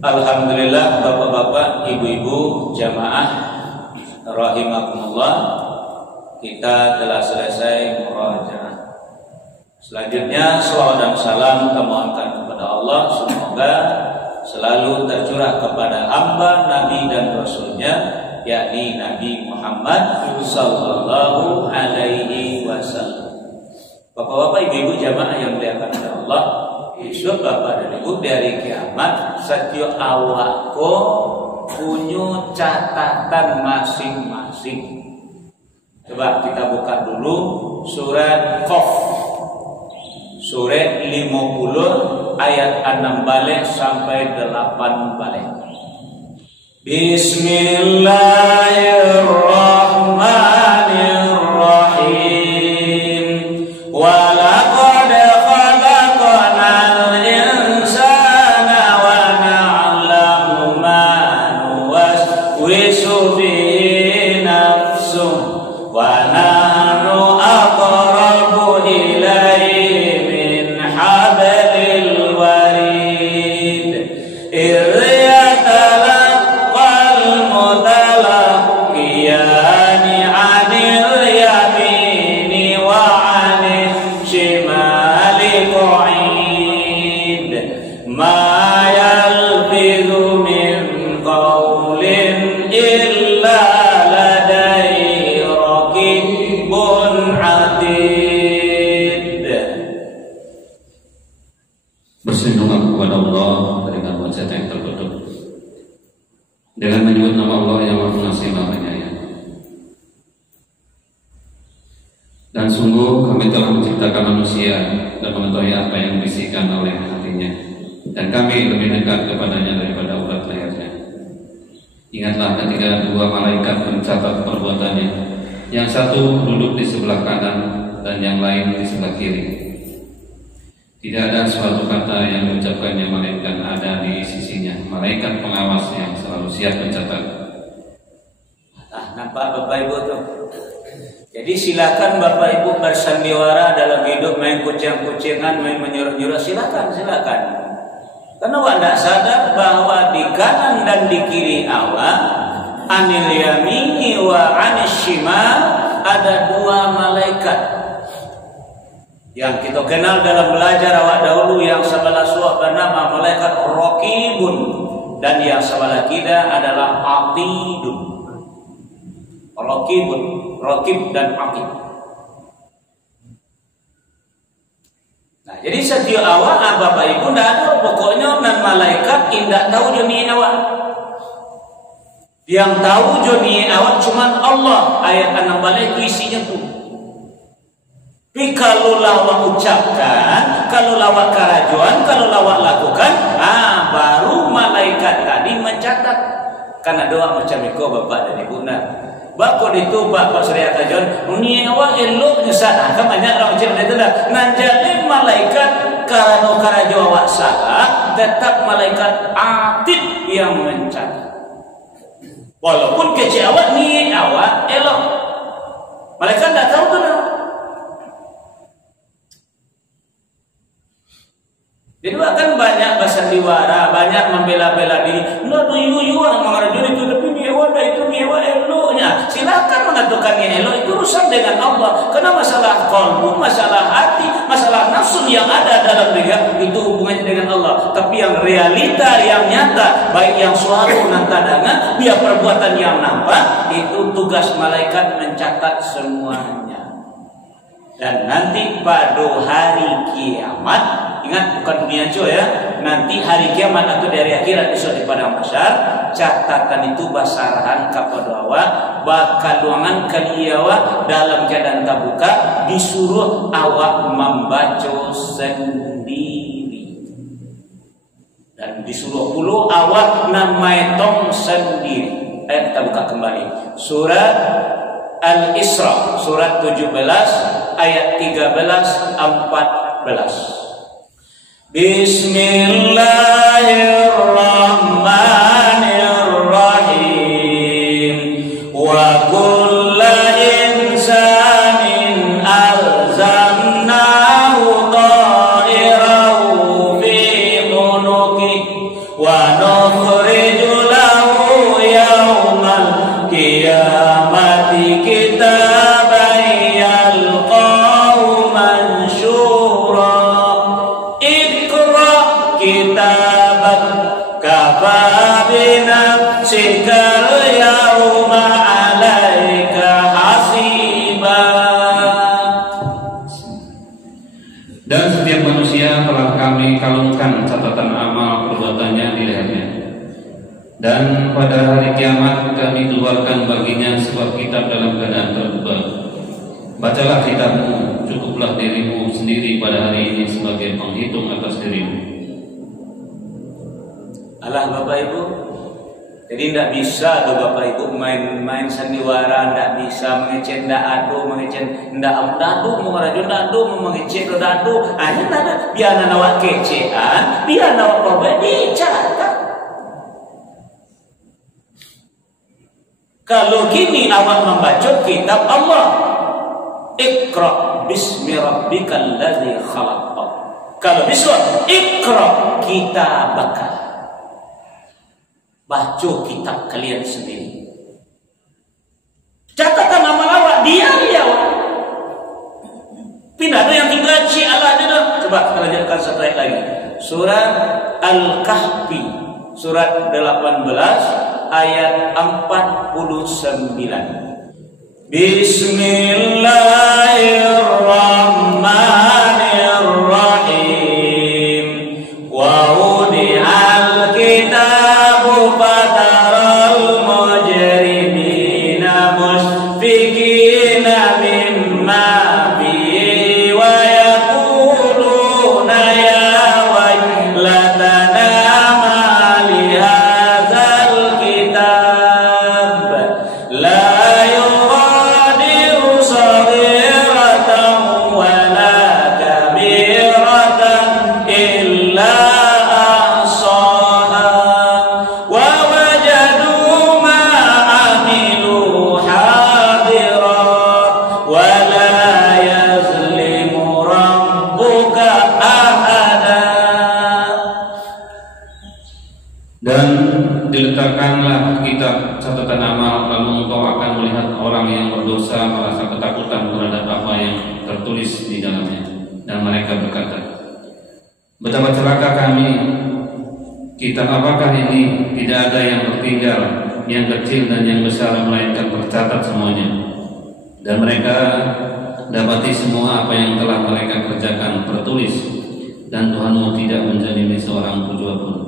Alhamdulillah, bapak-bapak, ibu-ibu, jamaah rahimakumullah, kita telah selesai murajaah. Selanjutnya salawat dan salam kita mohonkan kepada Allah, semoga selalu tercurah kepada hamba Nabi dan Rasulnya, yakni Nabi Muhammad sallallahu alaihi wasallam. Bapak-bapak, ibu-ibu, jamaah yang dimuliakan oleh Allah, besok bapak dan ibu dari kiamat setiap awakku punya catatan masing-masing. Coba kita buka dulu surat Qaf, surat 50 ayat 6 balik sampai 8 balik. Bismillahirrahmanirrahim. Walaqad khalaqnal insana wa na'lamu ma nuwaswisu bihi nafsuhu wa nahnu aqrabu ilayhi min hablil warid. Idh yatalaqqal mutalaqiyani 'anil yamini wa 'anil shimali qa'id. Ma yalfidhu min qawlin illa ladayhi raqibun 'atid. Berlindunglah kepada Allah dengan wajah yang tertutup, dengan menyebut nama Allah yang Maha Pengasih Maha Penyayang. Dan sungguh kami telah menciptakan manusia dan mengetahui apa yang dibisikkan oleh hatinya, dan kami lebih dekat kepadanya daripada urat lehernya. Ingatlah ketika dua malaikat mencatat perbuatannya, yang satu duduk di sebelah kanan dan yang lain di sebelah kiri. Tidak ada suatu kata yang diucapkannya melainkan ada di sisinya malaikat pengawas yang selalu siap mencatat. Nampak Bapak Ibu tuh. Jadi silakan Bapak Ibu bersandiwara dalam hidup, main kucing-kucingan, main menyuruh-nyuruh, silakan. Karena Anda sadar bahwa di kanan dan di kiri awak, anil yamini wa anis shimal, ada dua malaikat yang kita kenal dalam belajar awak dahulu, yang sebelah suap bernama malaikat raqibun dan yang sebelah kida adalah atidun. Raqibun, raqib dan atid. Nah, jadi setiap awak Bapak Ibu tidak ada, pokoknya nan malaikat indah tahu dunia awak. Yang tahu dunia awak cuman Allah. Ayat 6 balik itu isinya tuh. Tapi kalau lawak ucapkan, kalau lawak kerajuan, kalau lawak lakukan, baru malaikat tadi mencatat. Karena doa macam itu Bapak dan Ibu. Bakal itu Bapak Surya Kajon, ini awak elok nyesat. Kan banyak orang macam itu dah. Nanjali malaikat karena kerajuan awak salah, tetap malaikat atid yang mencatat. Walaupun kecil awak ni awak elok, malaikat tak tahu tu dah. Jadi akan banyak bersandiwara, banyak membela-bela diri. Nggak yuyu-yuan mengarajun itu, tapi nyewa itu nyewa eloknya. Silakan menentukan yang elok, itu urusan dengan Allah. Karena masalah qalbu, masalah hati, masalah nafsu yang ada dalam diri itu hubungannya dengan Allah. Tapi yang realita, yang nyata, baik yang suara dan tadangan, biar perbuatan yang nampak, itu tugas malaikat mencatat semuanya. Dan nanti pada hari kiamat, ingat bukan dunia cuy ya, nanti hari kiamat atau dari akhirat esok di padang mahsyar, catatan itu basarahan kepada awak, bakal luangan kaliawa dalam keadaan terbuka, disuruh awak membaca sendiri, dan disuruh puluh awak namai tong sendiri. Ayat kita buka kembali surat Al-Isra, surat 17 ayat 13-14. Bismillahirrahmanirrahim. Wa kulla insanin alzamnahu ta'irahu fi unuki wa kitabak kafa binafsikal yauma 'alaika hasiba. Dan setiap manusia telah kami kalungkan catatan amal perbuatannya di lehernya. Dan pada hari kiamat kami keluarkan baginya sebuah kitab dalam keadaan terbuka. Bacalah kitabmu, cukuplah dirimu sendiri pada hari ini sebagai penghitung atas dirimu. Alah Bapak Ibu, jadi tidak bisa tuh Bapak Ibu main sandiwara, tidak bisa mengecek, tidak adu, mengecek, tidak adu, mau ngerajun adu, mau mengecek adu, hanya ada biar nawak kecean, biar nawak robek dicatat. Kalau gini awak membaca kitab Allah, Iqra bismi rabbikal ladzi khalaq. Kalau bisa Iqra kitabaka, baca kitab kalian sendiri. Catatan amal awak diam ya awak. Pindah ada yang tinggal ci Allah dia dah. Coba kita lanjutkan satu ayat lagi. Surat Al-Kahfi, surat 18 ayat 49. Bismillahirrahmanirrahim. Wa wudi'al kitabu fataral mujrimina mushfiqina mimma fihi wa yaquluna ya waylatana ma li hadzal kitab la yughadiru saghiratan wala kabiratan illa ahsaha wa wajadu ma amilu hadira wa la yazlimu rabbuka ahada. Dan diletakkanlah kitab catatan amal, lalu engkau akan melihat orang yang berdosa merasa ketakutan terhadap apa yang tertulis di dalamnya. Dan mereka berkata, betapa celaka kami, kitab apakah ini? Tidak ada yang tertinggal, yang kecil dan yang besar, melainkan tercatat semuanya. Dan mereka dapati semua apa yang telah mereka kerjakan tertulis, dan Tuhanmu tidak menjalimi seorang pujua pun.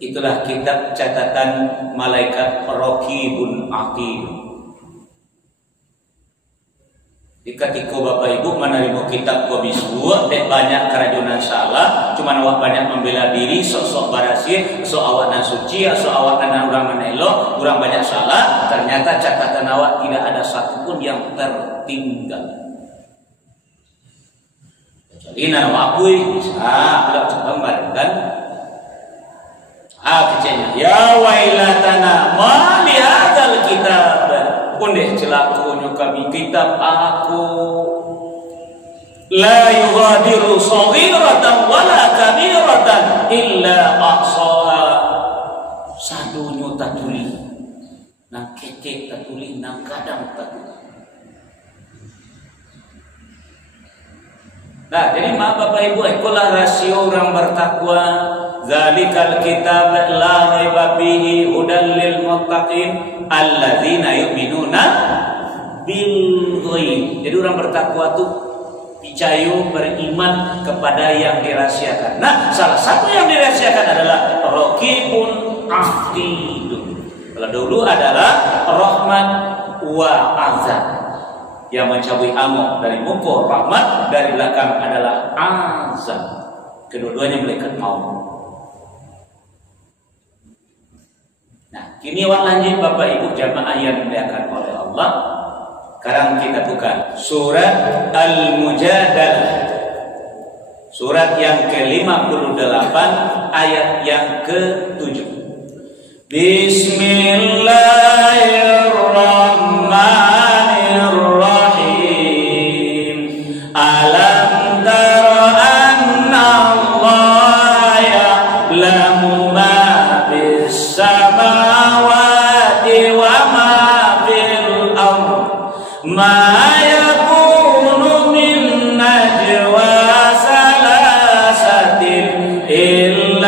Itulah kitab catatan malaikat Raqibun Atid. Ketika Bapak Ibu menerima kitab kau bisbuat, banyak kerajunan salah, cuman awak banyak membela diri, sok-sok barasir, sok awak nan suci, sok awak nan orang menelok, kurang banyak salah, ternyata catatan awak tidak ada satupun yang tertinggal. Jadi nan awak akui bisa belak kembalikan. Kecilnya ya wailatana ma li hadzal kitab, pundeh celakunya kami kitab aku la yughadiru saghiratan wala kabiratan illa ahsaha. Sadunya tatuli nang keke tatuli nang kadang tatuli. Nah, jadi maaf Bapak Ibu, itulah rasio orang bertakwa. Zalikal kitab la raiba fihi hudal lil muttaqin alladzina yu'minuna bil ghaib. Jadi orang bertakwa itu percaya, beriman kepada yang dirahasiakan. Nah, salah satu yang dirahasiakan adalah Raqibun Atid. Kalau dulu adalah rahmat wa azab, yang mencabui amok dari muka, rahmat dari belakang adalah azab. Kedua-duanya malaikat maut. Nah, kini awak lanjut Bapak Ibu jamaah yang dimuliakan oleh Allah. Sekarang kita buka surat Al-Mujadalah, surat yang ke-58 ayat yang ke-7. Bismillahirrahmanirrahim. Alam tara anna Allah ya'lamu ma bis samawati wa ma fil ardh ma yakunu min najwa salasatin illa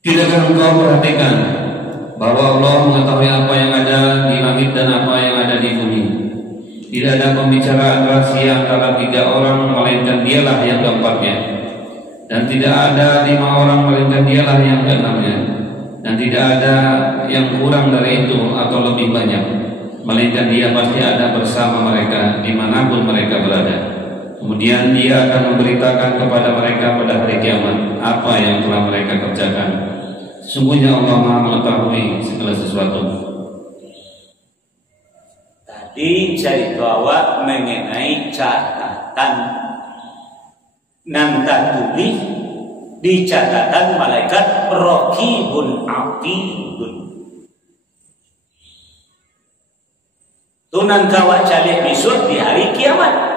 Tidakkah engkau perhatikan bahwa Allah mengetahui apa yang ada di langit dan apa yang ada di bumi? Tidak ada pembicaraan rahasia antara 3 orang melainkan dialah yang keempatnya, dan tidak ada 5 orang melainkan dialah yang keenamnya, dan tidak ada yang kurang dari itu atau lebih banyak, melainkan dia pasti ada bersama mereka dimanapun mereka berada. Kemudian dia akan memberitakan kepada mereka pada hari kiamat apa yang telah mereka kerjakan. Sesungguhnya Allah Maha mengetahui segala sesuatu. Tadi cerita awak mengenai catatan nan tulis di catatan malaikat Raqibun Atidun. Tunan kawak calik besok di hari kiamat.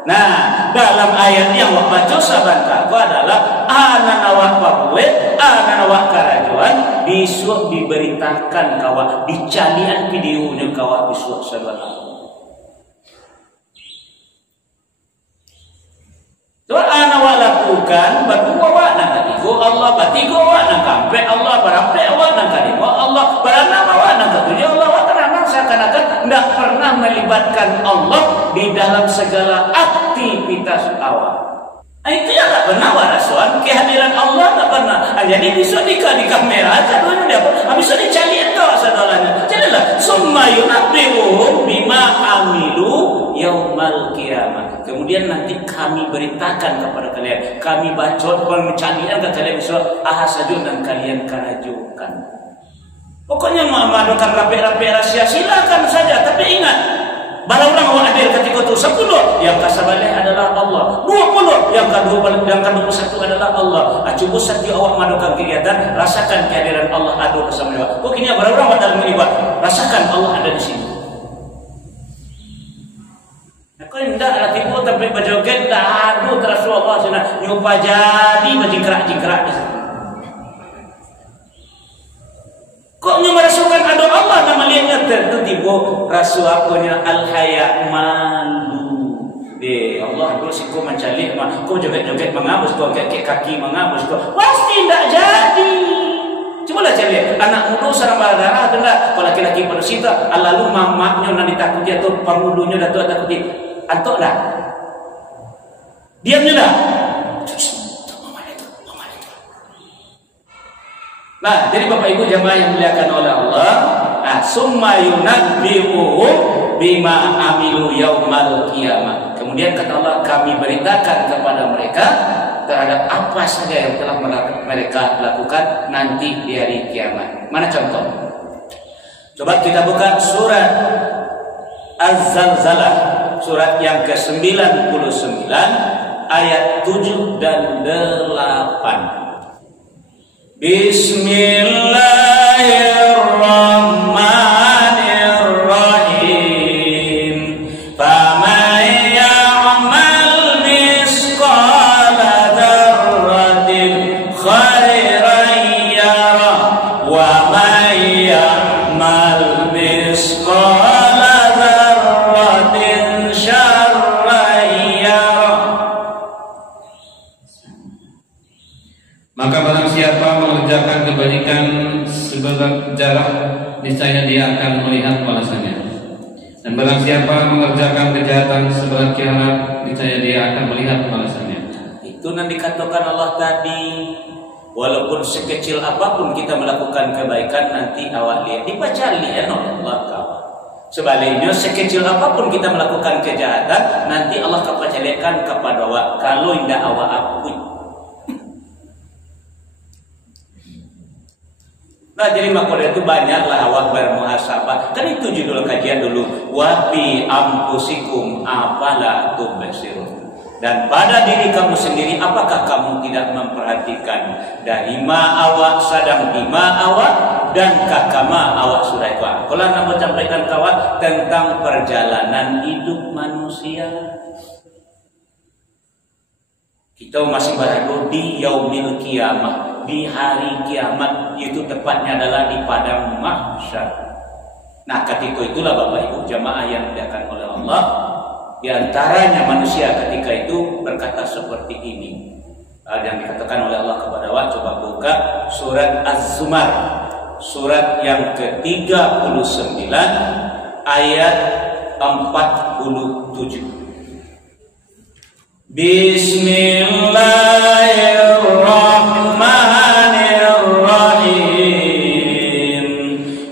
Nah, dalam ayat yang wak baca saban tahu adalah anak awak pabuet, anak awak karajuan besok diberitakan kawak di calian videonya kawak besok saban tahu. Tuan anak awak lakukan berdua awak nak ketiga Allah, bertiga awak nak kampe Allah, berampe awak nak kelima Allah, berenam awak nak ketujuh Allah. Awak tenang seakan-akan tidak pernah melibatkan Allah di dalam segala aktivitas awak. Nah, itu yang tak pernah warasuan kehadiran Allah tak pernah. Jadi besok di kamera satunya dia apa? Besok dicariin kau sadalanya. Jadilah summa yunabbi'uhum bima amilu yaumal qiyamah. Kemudian nanti kami beritakan kepada kalian, kami bacot mencarian ke kalian besok ahasajun dan kalian karajukan. Pokoknya memadukan rapi-rapi rahasia silakan saja, tapi ingat, barang orang awak hadir ketika itu 10 yang kasabalih adalah Allah, 20 yang ke-21 adalah Allah. Cuba setiap awak madukan kegiatan, rasakan kehadiran Allah ada bersama awak. Pokoknya barang orang awak dalam ibadah, rasakan Allah ada di sini. Kau hendak lah tipu tapi berjoget dah aduh terasa Allah sana nyupa jadi berjingkrak-jingkrak di sana. Kok merasukan ada Allah nama lihatnya tertipu rasu akunya al-haya malu. Allah dulu si kau mencalik kau joget-joget mengabus kau kaki mengabus kau pasti tidak jadi. Cubalah cari anak muda sarang baladara tidak kalau laki-laki penusita lalu mamaknya nanti takuti atau pangulunya atau takuti antok dah diamnya dah. Nah, jadi Bapak Ibu jamaah yang dimuliakan oleh Allah, summa yunabbi'uhum bima amilu yaumal qiyamah. Kemudian kata Allah, kami beritakan kepada mereka terhadap apa saja yang telah mereka lakukan nanti di hari kiamat. Mana contoh? Coba kita buka surat Az-Zalzalah, surat yang ke-99 ayat 7 dan 8. Bismillahirrahmanirrahim. Faman ya'mal misqala dzarratin khairan yara wa man ya'mal misqala dzarratin syarran yara. Maka barang siapa mengerjakan kebaikan seberat jarak, niscaya dia akan melihat balasannya. Dan barang siapa mengerjakan kejahatan seberat kiamat, niscaya dia akan melihat balasannya. Itu yang dikatakan Allah tadi. Walaupun sekecil apapun kita melakukan kebaikan, nanti awak lihat dibaca lihat oleh Allah kawan. Sebaliknya sekecil apapun kita melakukan kejahatan, nanti Allah akan percayakan kepada awak kalau tidak awak akui. Nah, jadi makanya itu banyaklah awak bermuhasabah. Kan itu judul kajian dulu. Wa bi ampusikum afala tubsirun. Dan pada diri kamu sendiri, apakah kamu tidak memperhatikan dari ma awak sadang di ma awak dan kakama awak sudah itu. Kalau nak menyampaikan kawan tentang perjalanan hidup manusia. Kita masih berada di yaumil kiamah, di hari kiamat, itu tepatnya adalah di padang mahsyar. Nah, ketika itulah Bapak Ibu jamaah yang dimuliakan oleh Allah, di antaranya manusia ketika itu berkata seperti ini. yang dikatakan oleh Allah kepada awak. Coba buka surat Az-Zumar, surat yang ke-39 ayat 47. Bismillahirrahmanirrahim.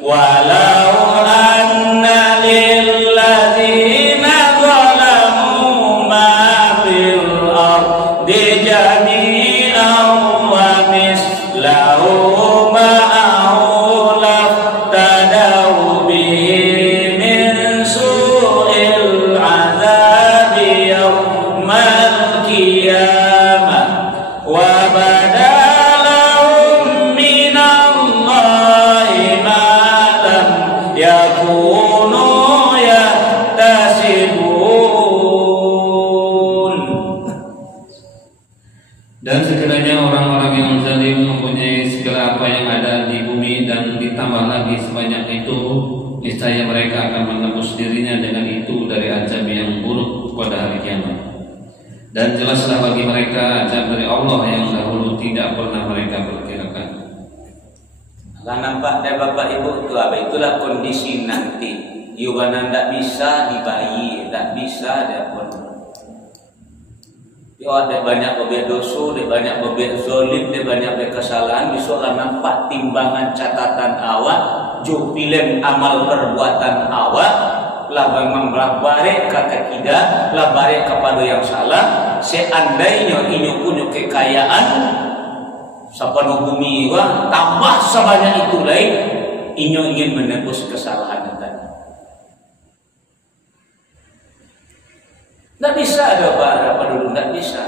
Walau anna lilladzina zalamu ma fil ardi jami'an wa mislahu ma'ahu laftadaw bihi min su'il azabi yawmal qiyamah wa badalahum minallahi ma lam yakunu yahtasibun. Dan sekiranya orang-orang yang zalim mempunyai segala apa yang ada di bumi dan ditambah lagi sebanyak itu, niscaya mereka akan menebus dirinya dengan itu dari azab yang buruk pada hari kiamat. Dan jelaslah bagi mereka azab dari Allah yang dahulu tidak pernah mereka perkirakan. Lah nampak deh Bapak Ibu itu apa? Itulah kondisi nanti. Yubanan tidak bisa dibayi, tidak bisa dia pun. Ya ada banyak bebek dosa, ada banyak bebek zolim, ada banyak bebek kesalahan. Besok lah nampak timbangan catatan awak, jo film amal perbuatan awak, lah memang barek kata kita, lah barek kepada yang salah. Seandainya inyo punya kekayaan, sapano bumi wa tambah sebanyak itu lain, inyo ingin menebus kesalahan tadi. Tidak bisa ada apa dulu, tidak bisa.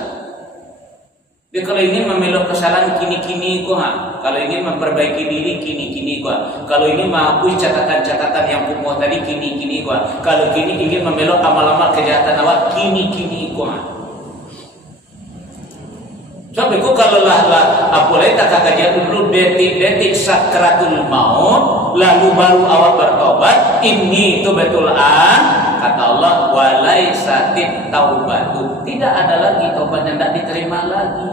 Dia kalau ingin memeluk kesalahan kini-kini gua, kalau ingin memperbaiki diri kini-kini gua, kalau ingin mengakui catatan-catatan yang kumuh tadi kini-kini gua, kalau kini ingin memeluk amal-amal kejahatan awak kini-kini gua. Sampai gua kalau lah apalagi tak kajian dulu detik-detik sakratul maut, lalu baru awak bertobat, ini itu betul kata Allah, walaisatit taubatu, tidak ada lagi taubat yang tidak diterima lagi.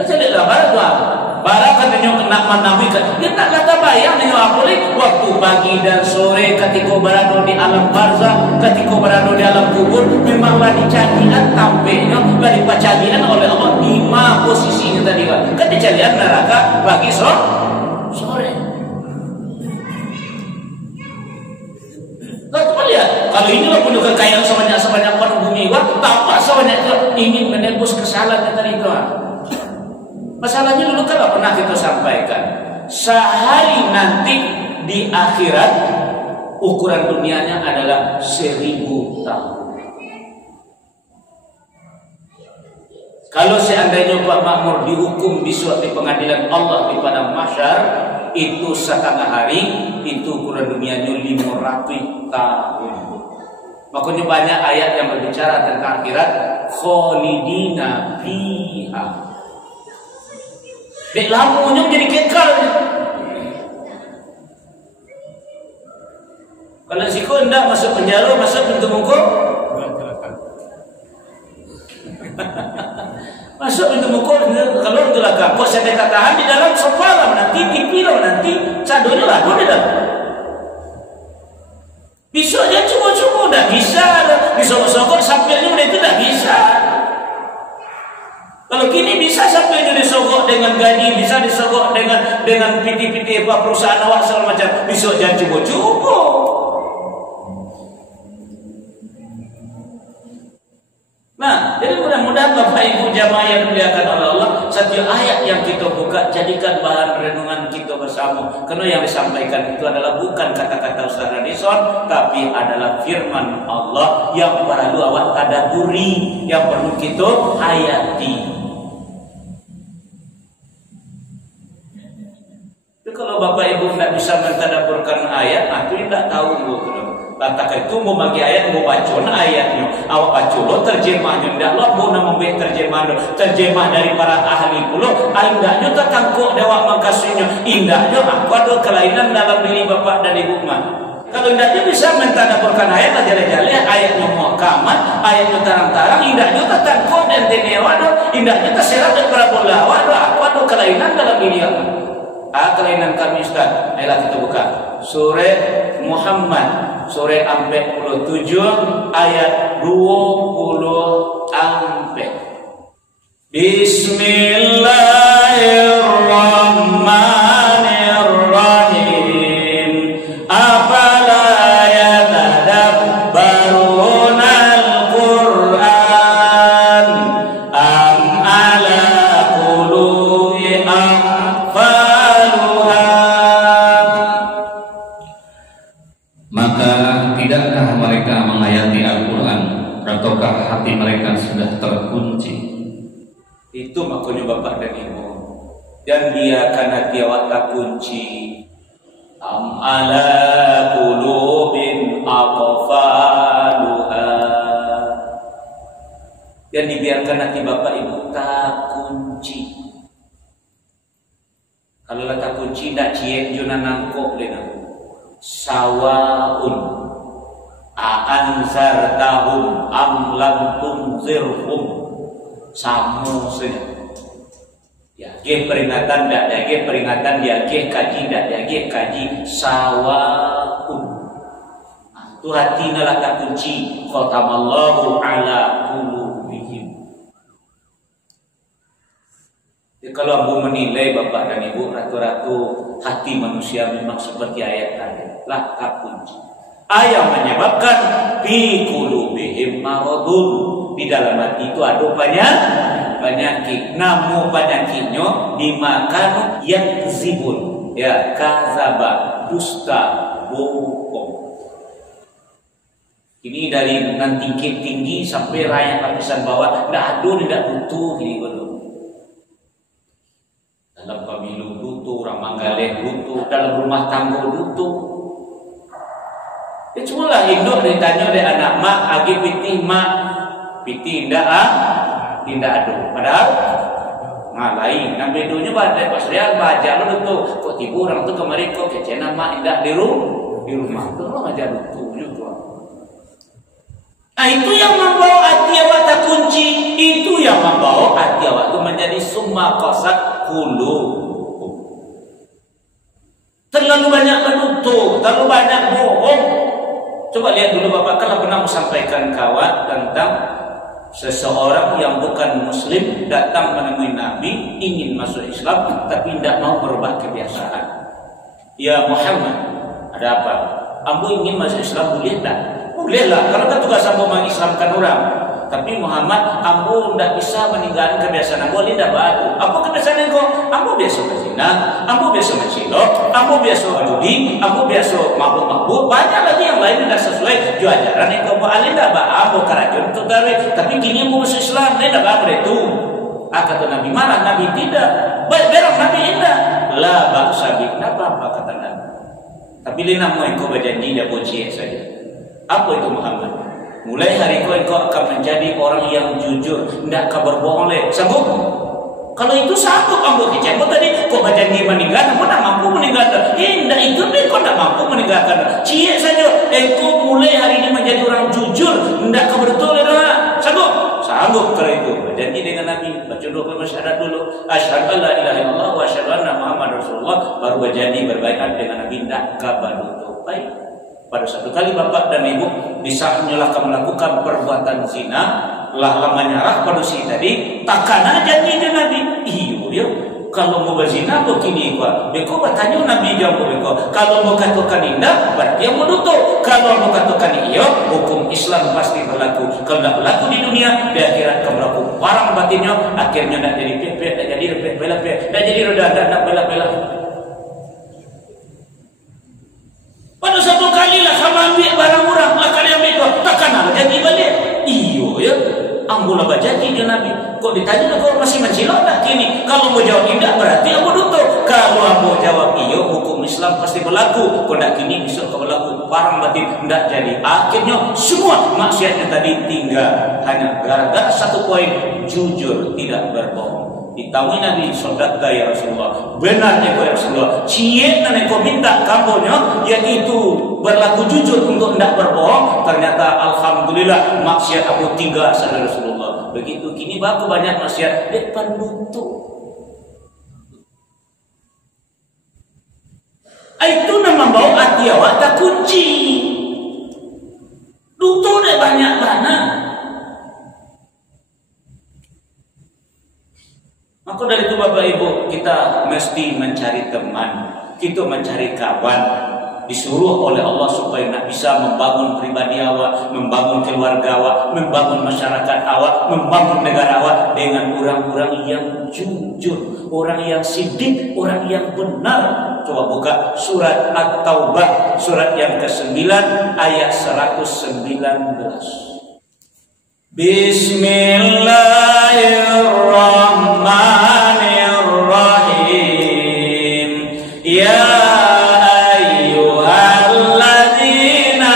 Jadi lah barang katanya kena manawi kan, dia tak kata bayang nih apalagi waktu pagi dan sore ketika berada di alam barzah, ketika berada di alam kubur, memanglah dicajian tampilnya dari pacagian oleh Allah 5 posisinya tadi kan dicajian neraka pagi sore. Nah, coba lihat, kalau inilah punya kekayaan sebanyak pada bumi, tanpa sebanyak itu ingin menebus kesalahan tadi itu. Masalahnya dulu kan pernah kita sampaikan, sehari nanti di akhirat ukuran dunianya adalah 1000 tahun. Kalau seandainya Pak Makmur dihukum besok di pengadilan Allah di padang mahsyar, itu setengah hari, itu ukuran dunianya 500 tahun. Makanya banyak ayat yang berbicara tentang akhirat, kholidina fiha. Dek lamunya jadi kekal. Kalau siko hendak masuk penjara, masuk pintu muka, masuk pintu muka, kalau itu lah kok saya tak tahan di dalam sofa lah nanti, TV lah nanti, cadonya lah, kau di dalam. Bisa aja cukup-cukup, dah bisa, disokok-sokok sampelnya udah itu dah bisa. Kalau kini bisa sampai disogok dengan gaji, bisa disogok dengan PT-PT apa perusahaan awak segala macam, bisa jangan cukup-cukup. Nah, jadi mudah-mudahan Bapak Ibu jamaah yang dimuliakan oleh Allah, setiap ayat yang kita buka jadikan bahan renungan kita bersama. Karena yang disampaikan itu adalah bukan kata-kata Ustaz Radison, tapi adalah firman Allah yang perlu awak tadaburi, yang perlu kita hayati. Kalau Bapak Ibu tidak bisa mentadaburkan ayat, itu tidak tahu Lantakan itu mau bagi ayat, mau baca ayatnya, awak baca lo terjemahnya, tidak lo mau membuat terjemah dari para ahli pula, indahnya tertangkuk dewa makasihnya, indahnya aku ada kelainan dalam diri bapak dan ibu mah. Kalau tidak dia bisa mentadaburkan ayat jale-jale, ayatnya muhkamat, ayatnya tarang-tarang, indahnya tatangko dan tenewado, indahnya terserat dan parabola, waduh kelainan dalam ini apa? Kelainan kami Ustaz. Ayolah kita buka surah Muhammad, surah 47 ayat 20 ampe. Bismillahirrahmanirrahim. Afala yatadabbaruna al-Qur'an am ala qulubi aqfaluha. Maka tidakkah mereka menghayati Al-Quran, ataukah hati mereka sudah terkunci? Itu makanya Bapak dan Ibu, dan dia karena tiawat tak kunci. Am ala qulubin aqfaluha. Dan dibiarkan hati Bapak Ibu tak kunci. Kalau tak kunci tak ciek juna nangkop dengan sawaun a'anzartahum am lam tunzirhum. Sama saja. Ya, ge peringatan dak ada, ge peringatan dia, ge kaji dak ada, ge kaji sawaun. Itu hatinya lah tak kunci. Khatamallahu ala qulubihim. Ya, kalau Abu menilai Bapak dan Ibu, ratu-ratu hati manusia memang seperti ayat tadi, lah tak kunci. Ayat menyebabkan fi qulubihim maradun. Di dalam hati itu ada penyakit. Namun penyakitnya dimakan yang zibun, ya, kazaba, dusta, bohong. Ini dari nanti tinggi sampai rakyat lapisan bawah, tidak butuh ini belum. Dalam pemilu butuh, orang manggaleh butuh, dalam rumah tangga butuh. Ya cuma lah induk ditanya oleh anak mak, agi pitih mak. Piti tidak ada. Padahal lain. Nah bedonya pada pas dia baca lo tuh kok tiba orang tuh kemarin kok kece nama tidak di rumah tuh lo aja tuh juga. Itu yang membawa hati awak tak kunci. Itu yang membawa hati awak itu menjadi summa qasat qulub. Terlalu banyak menutup, terlalu banyak bohong. Coba lihat dulu Bapak, kalau pernah sampaikan kawan tentang seseorang yang bukan muslim datang menemui Nabi, ingin masuk Islam tapi tidak mau berubah kebiasaan. Ya Muhammad, ada apa? Ambo ingin masuk Islam, boleh tak? Bolehlah, kalau tak tugas ambo mengislamkan orang. Tapi Muhammad, ambo tidak bisa meninggalkan kebiasaan ambo, tidak baru. Apa kebiasaan engkau? Ambo biasa berzina, ambo biasa mencilok, ambo biasa judi, ambo biasa mabuk-mabuk. Banyak lagi yang lain tidak sesuai ajaran engkau. Ali tidak ambo kerajaan itu tapi kini ambo masuk Islam, tidak baru itu. Kata Nabi, malah Nabi tidak. Berang Nabi tidak. La ba'sa bi, tidak apa kata Nabi. Tapi lina mau engkau berjanji dia kunci saja. Apa itu Muhammad? Mulai hari engkau akan menjadi orang yang jujur, tidak kabar bohong leh. Sanggup? Kalau itu sanggup ambo kecek. Kau tadi kau berjanji meninggalkan, kau tidak mampu meninggalkan. Tidak itu deh, kau tidak mampu meninggalkan. Cie saja. Engkau mulai hari ini menjadi orang jujur, tidak kabar betul dah. Sanggup? Sanggup kalau itu. Berjanji dengan Nabi. Baca dua kalimat syahadat dulu. Asyhadu an la ilaha illallah wa asyhadu anna Muhammadar Rasulullah. Baru berjanji berbaikat dengan Nabi, tidak kabar betul. Baik. Pada satu kali Bapak dan Ibu bisa menyalahkan melakukan perbuatan zina, lah menyerah pada si tadi, takkan aja janji Nabi. Iyo, kalau mau berzina begini kok. Beko bertanya Nabi jawab beko. Kalau mau katakan indah, berarti yang mau tutup. Kalau mau katakan iyo, hukum Islam pasti berlaku. Kalau tidak berlaku di dunia, di akhirat kamu berlaku. Orang batinnya akhirnya tidak jadi pepet, tidak jadi bela-bela, tidak jadi roda, tidak bela-bela. Pada satu kali lah sama ambil barang murah, lah kalian ambil itu, takkan ada janji balik. Iyo ya, ambo lah berjanji dengan Nabi. Kok ditanya kok masih mencilok tak kini? Kalau mau jawab tidak berarti ambo tutup. Kalau abo jawab iyo, hukum Islam pasti berlaku. Kau nak kini besok kau berlaku parang batin tidak jadi. Akhirnya semua maksiatnya tadi tinggal hanya gara-gara satu poin, jujur tidak berbohong. Ditahui Nabi, sodakta ya Rasulullah, benar ya Rasulullah, cie dan kau minta kamunya, yaitu berlaku jujur untuk tidak berbohong. Ternyata alhamdulillah maksiat aku tinggal sana Rasulullah. Begitu kini baku banyak maksiat depan butuh. Itu nama bawa hati awak tak kunci. Duto deh banyak banget. Maka dari itu Bapak Ibu, kita mesti mencari teman, kita mencari kawan. Disuruh oleh Allah supaya nak bisa membangun pribadi awak, membangun keluarga awak, membangun masyarakat awak, membangun negara awak dengan orang-orang yang jujur, orang yang sidik, orang yang benar. Coba buka surat At-Taubah, surat yang ke-9 ayat 119. Bismillahirrahmanirrahim. Ya ayyuhalladzina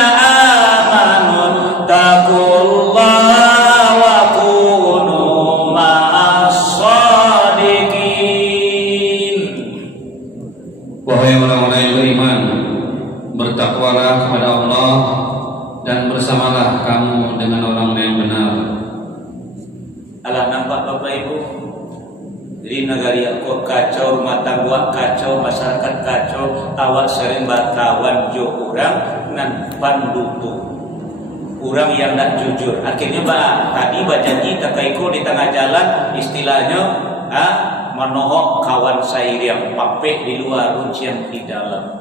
amanu taqullaha wa kunu ma'as-shadiqin. Wahai orang-orang yang beriman, bertakwalah kepada Allah dan bersamalah kamu dengan orang yang benar. Alah nampak Bapak Ibu, jadi negara kok kacau, rumah tangga kacau, masyarakat kacau, awak sering berkawan jo orang nan pandutu, orang yang tak jujur. Akhirnya tadi janji takaiko di tengah jalan, istilahnya menohok kawan saya yang papek di luar, runcian di dalam.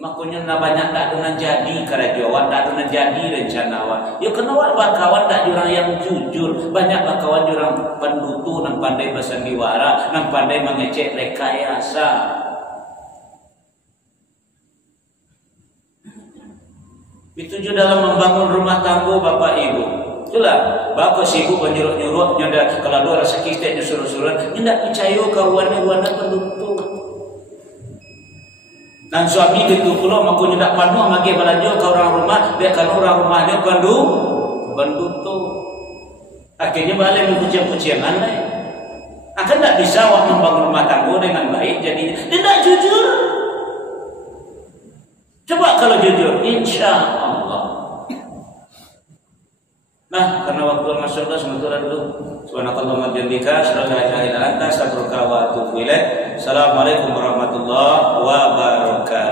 Makanya na banyak tak ada jadi kerajaan, tak ada jadi rencana awak. Ya kena awak bakawan tak jurang yang jujur. Banyak bakawan jurang pendutu, nang pandai bersandiwara, nang pandai mengecek rekayasa. Itu juga dalam membangun rumah tangga Bapak Ibu. Itulah bapak sibuk menyuruh-nyuruh, nyanda kalau ada rasa kita nyuruh-suruh, tidak percaya kawan-kawan pendutu. Dan suami itu pula maku nyedak panu magi belanja ke orang rumah, dia kan orang rumahnya pendutu. Akhirnya balik mengucap-uciangan lain. Akan tak bisa awak membangun rumah tangga dengan baik, jadi tidak jujur. Coba kalau jujur, insya Allah. Nah, karena waktu masuk sementara dulu. Subhanakallahumma wa bihamdika, asyhadu an la ilaha illa anta, astaghfiruka wa atubu ilaik. Assalamualaikum warahmatullahi wabarakatuh.